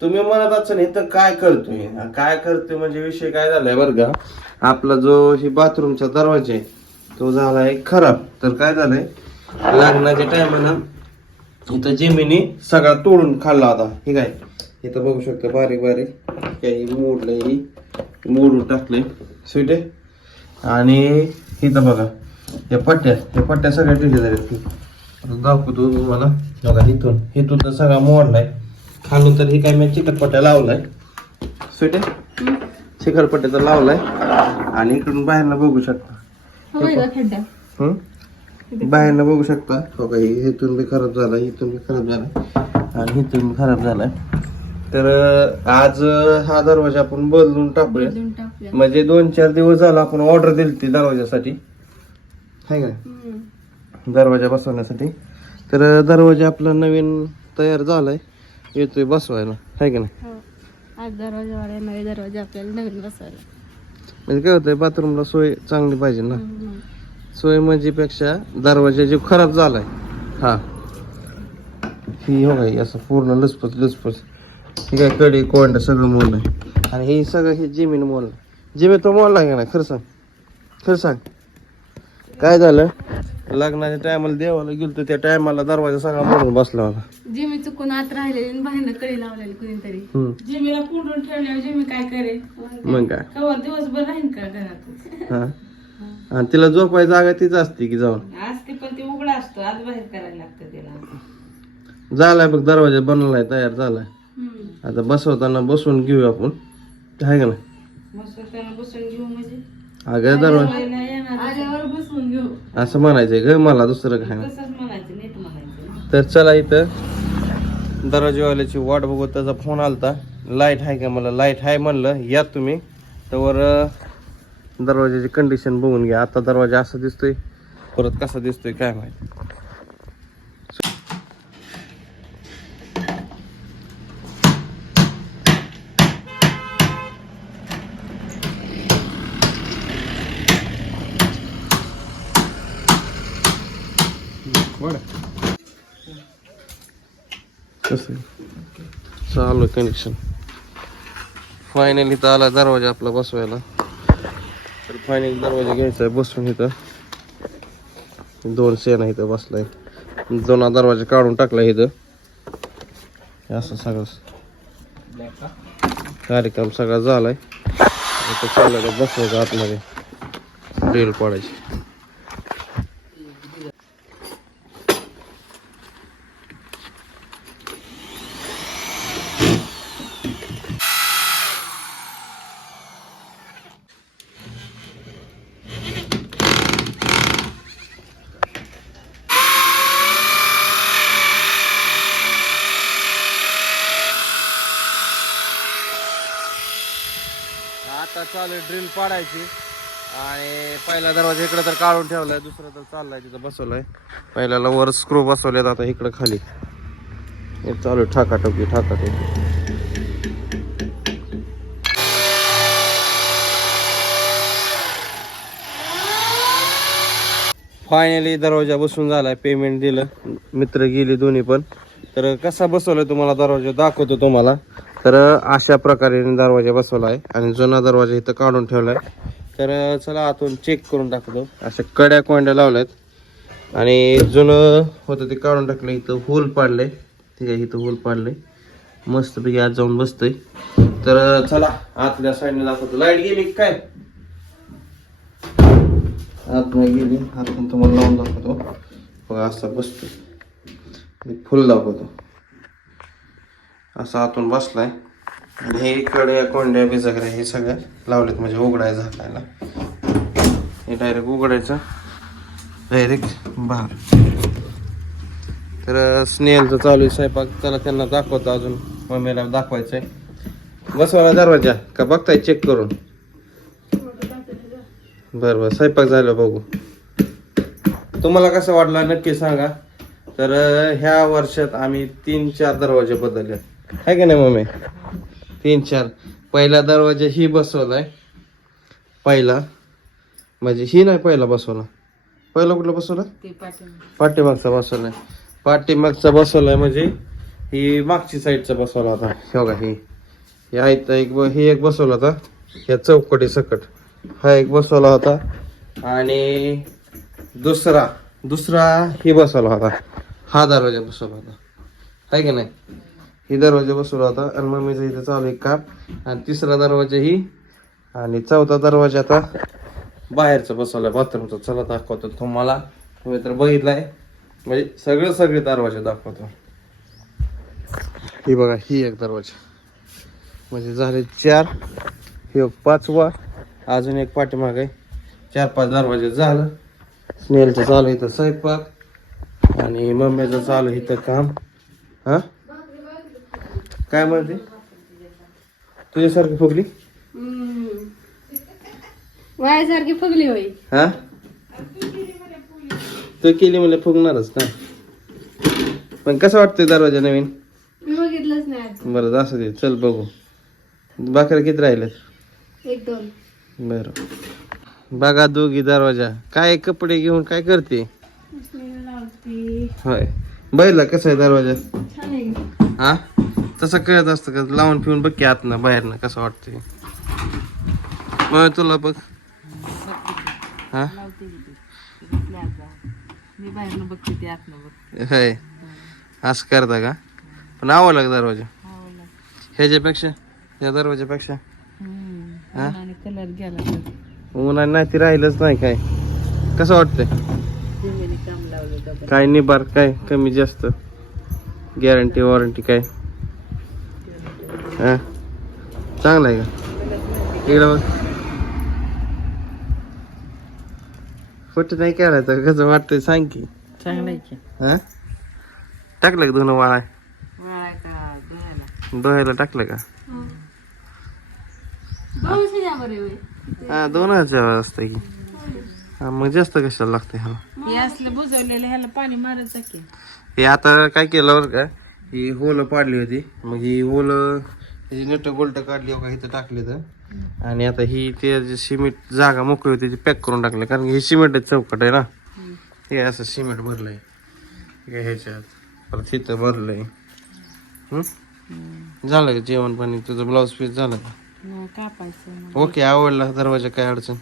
तुम्ही म्हणत असाल इथं काय करतोय? काय करतोय म्हणजे विषय काय झालाय बरं का? आपला जो ही बाथरूमचा दरवाजा आहे तो झालाय खराब. तर काय झालंय? लग्नाच्या टायमाला इथं जिमिनी सगळा तोडून खाल्ला होता. ठीक आहे इथं बघू शकता बारीक बारीक. काही मोडलंय ही मोडून टाकलंय. स्वीट आहे? आणि इथं बघा या पट्ट्या या पट्ट्या सगळ्या टिके झाल्या दाखवतो तुम्हाला. बघा इथून इथून तर सगळा मोडलाय. खालून तर ही काय मी चिकटपट्ट्या लावलाय. स्वीट? आहे चिकटपट्ट्या तर लावलाय. आणि इकडून बाहेरनं बघू शकता. होय का खड्डा. हं? बाहेरनं बघू शकता. हो का हे- इथून बी खराब झाला इथून बी खराब झाला आणि इथून बी खराब झालाय. तर आज हा दरवाजा आपण बदलून टाकूया. म्हणजे दोन चार दिवस झाला आपण ऑर्डर दिली ती दरवाजासाठी हाय का. दरवाजा बसवण्यासाठी. तर दरवाजा आपला नवीन तयार झालाय. येतोय बसवायला. हाय का नाही? हो. आज दरवाजावाले नवे दरवाजा आपल्याला नवीन बसवायला. म्हणजे काय होतंय बाथरूमला सोय चांगली पाहिजे ना. हम्म. सोय म्हणजे पेक्षा दरवाजा जो खराब झालाय हा. ही हो काय असं पूर्ण लसपस लसपस ही काय कडी कोंड सगळं मोल आहे. आणि हे सगळं हे जिमीन मोल आहे. जिमीन तो मोल आहे का नाही? खरं सांग. खरं सांग. काय झालं? लग्नाच्या टायमाला देवाला गेलतो त्या टायमाला दरवाजा सगळा मोडून बसला होता. जे मी चुकून आत राहिलेली आणि बाहेरनं कडी लावलेली कुणीतरी. हम्म. जिमीला कोंडून ठेवल्यावर जिमी काय करेल मग काय? दिवसभर राहीन का घरात हा. आणि तिला झोपायची जागा तीच असते की जाऊन? आज ते पण ते उघडा असतो. आज बाहेर करायला लागतं त्याला झालाय बघ दरवाजा बनलाय तयार झालाय. हम्म. आता बसवताना बसवून घेऊ आपण. आहे का नाही? मस्त त्याला बसून घेऊ म्हणजे? अगं दरवाजा आल्यावर बसून घेऊ. असं म्हणायचंय ग मला दुसरं काय नाही तसंच म्हणायचं नीट म्हणायचं. तर चला इथं. दरवाजेवाल्याची वाट बघत त्याचा फोन आलता. लाइट आहे का मला लाइट आहे म्हणलं. या तुम्ही. तर दरवाजाची कंडिशन बघून घ्या. आता दरवाजा असा दिसतोय. परत कसा दिसतोय काय माहिती. कसं चालू आहे कनेक्शन फायनली तर आला दरवाजा आपला बसवायला. तर फायनली दरवाजा घ्यायचा आहे बसून इथं. दोन सेना इथं बसलाय. दोन दरवाजा काढून टाकला इथं. असं सगळं कार्यक्रम सगळा झालाय. इथं चाललं बसवायचं आतमध्ये. ड्रिल पडायची आता चालू आहे ड्रिल पाडायची. आणि पहिला दरवाजा इकडे तर काढून ठेवलाय दुसरा तर चाललाय तिथं बसवलाय. पहिल्याला वर स्क्रू बसवलेत आता इकडे खाली. हे चालू आहे ठाकाटोकी ठाकाटोकी फायनली दरवाजा बसून झालाय पेमेंट दिलं. मित्र गेले दोन्ही पण. तर कसा बसवलाय तुम्हाला दरवाजा? दाखवतो तुम्हाला. तर अशा प्रकारे दरवाजा बसवला आहे आणि जुना दरवाजा इथं काढून ठेवलाय. तर चला आतून चेक करून टाकतो अशा कड्या कोंड्या लावल्यात. आणि जुनं होतं ते काढून टाकलं इथं होल पाडलंय. ठीक आहे इथं होल पाडलंय. मस्तपैकी आत जाऊन बसतोय. तर चला आतल्या साईडने दाखवतो. लाइट गेली काय? आतमध्ये गेली. आतून तुम्हाला लावून दाखवतो. बघा असा बसतो फुल दाखवतो. असा आतून बसलाय. आणि हे कड्या कोंड्या बिजागऱ्या हे सगळ्या लावलेत म्हणजे उघडायचं झाकायला हे डायरेक्ट उघडायचं. डायरेक्ट बाहेर. तर स्नेहलचं चालू आहे स्वयंपाक. त्याला त्यांना दाखवतो अजून. मम्मीला दाखवायचंय. बसवायला दरवाजा. का बघताय? चेक करून. बरं बरं. स्वयंपाक झाला बघू. तुम्हाला कसं वाटला नक्की सांगा. तर ह्या वर्षात आम्ही तीन चार दरवाजे बदलले आहे का नाही मम्मी? तीन चार. पहिला दरवाजा ही बसवलाय. पहिला. म्हणजे ही नाही पहिला बसवला. पहिला कुठला बसवला? पाठीमागचा बसवलाय. पाठीमागचा बसवलाय म्हणजे ही मागची साईडचा बसवला होता. हे बघा ही. हे आहेत एक ब- ही एक बसवला होता. ह्या चौकटी सकट. हा एक बसवला होता. आणि दुसरा. दुसरा ही बसवला होता. हा दरवाजा बसवला होता. आहे की नाही? ही दरवाजा बसवला होता. आणि मम्मीचं इथं चालू आहे काम आणि तिसरा दरवाजा ही. आणि चौथा दरवाजा आता बाहेरचा बसवला बाथरूमचा चला दाखवतो तुम्हाला. तुम्ही तर बघितलाय. म्हणजे सगळे सगळे दरवाजे दाखवतो. ही बघा ही एक दरवाजा. म्हणजे झाले चार. हे पाचवा. अजून एक पाठीमाग. आहे चार पाच दरवाजे झालं. स्नेलचं चालू इथं स्वयंपाक. आणि मम्मीचं चालू इथं काम. हां? काय म्हणते? तुझ्यासारखी फुगली? वायासारखी फुगली होई हा? तू केली मला फुगणारच ना. पण कसं वाटतंय दरवाजा नवीन? मी बघितलंच नाही आज. बरं असं दे. चल बघू. बाकऱ्या किती राहिलेत एक दोन. बरं. बघा दोघी दरवाजा. काय कपडे घेऊन काय करते? लावती. होय. बैला कसं आहे दरवाजा छान आहे. की? हा? तसं कळत असतं का? लावून पिऊन बघ की आतनं बाहेरनं कसं वाटतंय. मग तुला बघ. हा? होय. असं करता का? पण आवडला का दरवाजा. ह्याच्यापेक्षा या दरवाजापेक्षा हा? कलर गेला उन्हाने नाही ती राहिलंच नाही काय. कसं वाटतंय? काय निबार काय? कमी जास्त. गॅरंटी वॉरंटी काय? हा. चांगलं आहे का? इकडं बघ. फोटो नाही केला तर कसं वाटतंय सांग की. चांगलं आहे की. हा? टाकलं का दोन वाळा धुवायला? दोह्याला टाकलं का. हा. दोन हजार असतं की. हा मग जास्त कशाला लागतं ह्याला? हे असलं बुजवलेलं ह्याला पाणी मारायचं की. हे आता काय केलं बरं का? ही होलं पाडली होती. मग ही होलं त्याची नट गोल्ट काढली हो का इथं टाकली तर. आणि आता ही ते सिमेंट जागा मोकळी होती ती पॅक करून टाकली. कारण ही सिमेंट चौकट आहे ना. हे असं सिमेंट भरलंय. ह्याच्यात? परत इथं भरलंय? झालं का जेवण पाणी? तुझं ब्लाऊज पीस झालं का? ओके आवडला दरवाजा? काय अडचण?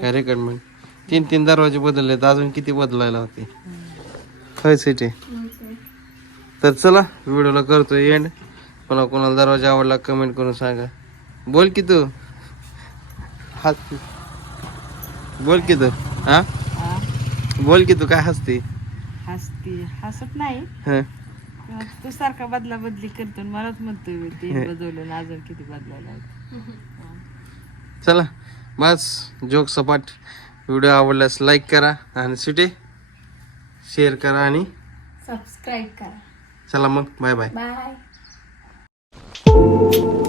काय रेकमेंड तीन तीन दरवाजे बदलले तर अजून किती बदलायला होते? काय सिटी तर चला व्हिडिओला करतो एंड कोणा कोणाला दरवाजा आवडला कमेंट करून सांगा. बोल की तू. हात बोल की तू. हा? हा. बोल की तू काय हसते? हसती. हसत नाही. हं. तू सारखा बदला बदली करतो मलाच म्हणतोय ते अजून किती बदलायला आहे. चला बस. जोक सपाट. व्हिडिओ आवडल्यास लाईक करा आणि सिटी. शेअर करा आणि सबस्क्राईब करा. चला मग. Bye bye bye Thank you.